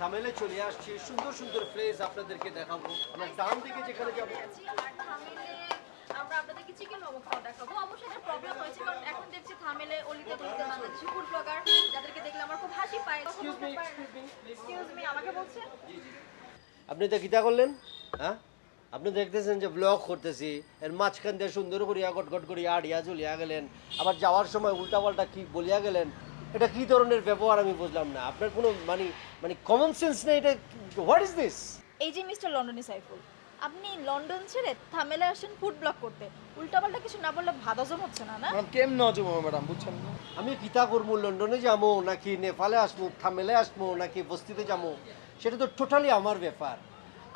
থামেলে চলে আসছি, সুন্দর সুন্দর প্লেস আপনাদেরকে দেখাবো। আমরা ডান দিকে যেখানে যাবো, আর থামেলে আমরা আপনাদেরকে চিকেন মোমো খাওয়া দেখাবো। অবশ্যই একটা প্রবলেম হয়েছে, কারণ এখন দেখছি থামেলে অলিতে গলিতে বাংলাদেশি ফুড ব্লগার যাদেরকে দেখলে আমার খুব হাসি পায়। এক্সকিউজ মি, আমাকে বলছেন? আপনি তো কিতা করলেন? হ্যাঁ, আপনি দেখতেছেন যে ব্লগ করতেছি, এর মাঝখান দিয়ে সুন্দর করিয়া গটগট করিয়া আড়িয়া চলিয়া গেলেন, আবার যাওয়ার সময় উল্টাপাল্টা কি বলিয়া গেলেন। এটা কি ধরনের ব্যবহার আমি বুঝলাম না। আপনার কোনো মানে মানে কমন সেন্স নেই। এটা হোয়াট ইজ দিস? এই যে মিস্টার লন্ডনী সাইফুল, আপনি লন্ডন ছেড়ে থামেলে আসেন ফুড ব্লগ করতে, উল্টাপাল্টা কিছু না বললে ভাত হজম হচ্ছে না। না ম্যাডাম কেমন যাবো ম্যাডাম, বুঝছেন না? আমি কিতা করবো? লন্ডনে যাবো নাকি নেপালে আসবো, থামেলে আসবো নাকি বস্তিতে যাবো, সেটা তো টোটালি আমার ব্যাপার।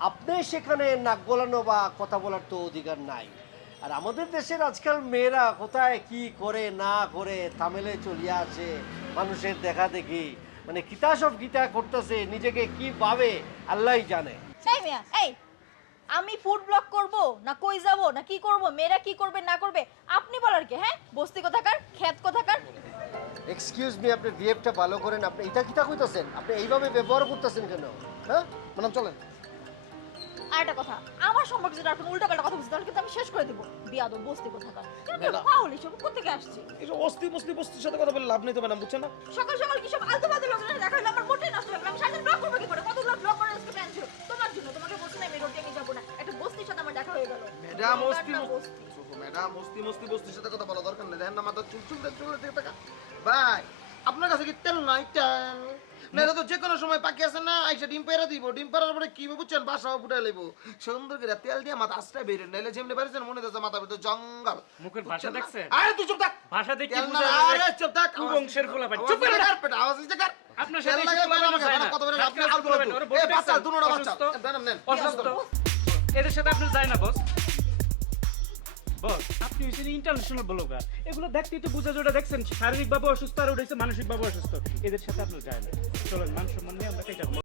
আপনি সেখানে নাক গলানো বা কথা বলার তো অধিকার নাই। আর আমাদের দেশের আজকাল মেয়েরা কোথায় কি করে না করে থামেলে চলিয়া আছে, মানুষের দেখা দেখি মানে কিতা সব কিতা করতেছে, নিজেকে কি ভাবে আল্লাহই জানে। এই মিয়া, এই আমি ফুড ব্লগ করব না কই যাব না কি করব, মেয়েরা কি করবে না করবে আপনি বলার কি? হ্যাঁ, বস্তি কোথাকার, ক্ষেত কোথাকার। এক্সকিউজ মি, আপনি বিহেভটা ভালো করেন। আপনি এটা কিতা কইতাছেন? আপনি এইভাবে ব্যবহার করতেছেন কেন? হ্যাঁ ম্যাডাম চলেন। আর একটা কথা, আমার সম্পর্কে যদি আপনি উল্টাপাল্টা কথা বলছেন তাহলে কিন্তু আমি শেষ করে দেব। বিয়াদব বস্তি কোথাকার। ম্যাডাম। পাউল এসব কোত্থেকে আসছে? এইসব বস্তির সাথে কথা বলে লাভ নেই তো ম্যাডাম, বুঝছেন না? সকাল সকাল কি সব আলতু ফালতু লোকজন দেখা হলো, আমার মোটেই নষ্ট লাগলো। আমি সারাদিন ব্লগ করবো কি করে? কতগুলো ব্লগ করার আজকে প্ল্যান ছিল তোমার জন্য। তোমাকে বলছি না আমি রোডে আমি যাবো না। একটা বস্তির সাথে আমার দেখা হয়ে গেল। ম্যাডাম বস্তির ম্যাডাম বস্তির সাথে কথা বলা দরকার নেই। দেখেন না মাথা চুল দিয়ে টাকা। ভাই আপনার কাছে কি তেল নাই? তেল না তো যে কোনো সময় পাকি আছে না, আইসা ডিম পেড়া দিব। ডিম পেড়ার পরে কি বুঝছেন, বাসাও ফুটাই লইব সুন্দর করে তেল দিয়ে মাথা আস্তায় বেরিয়ে নাইলে যেমনি পারিছেন মনে হচ্ছে মাথা ভিতরে জঙ্গল। মুখের ভাষা দেখছেন? আরে তুই চুপ থাক। ভাষা দেখি তেল না, বুঝা যায় আরে চুপ থাক। কুবংশের পোলাপান। চুপ চুপ করে করে থাক। পেট আওয়াজ দিতে কর। আপনার তেল সাথে লাগে এসব বাইরে কথা যায় না। কথা বলে হাত আপনি কাজ আলতু করবেন না। ফালতু। ওরা বলতে এই বাচ্চা দেখছেন? দুনোটা বাচ্চা। অসুস্থ। নেন অসুস্থ। এদের সাথে আপনার যায় না বস। বস আপনি হচ্ছেন ইন্টারন্যাশনাল ব্লগার, এগুলো দেখতেই তো বোঝা যায়। ওটা দেখছেন শারীরিকভাবে অসুস্থ আর ওটা হচ্ছে মানসিকভাবে অসুস্থ। এদের সাথে আপনার যায় না। চলেন মান সম্মান নিয়ে আমরা এটা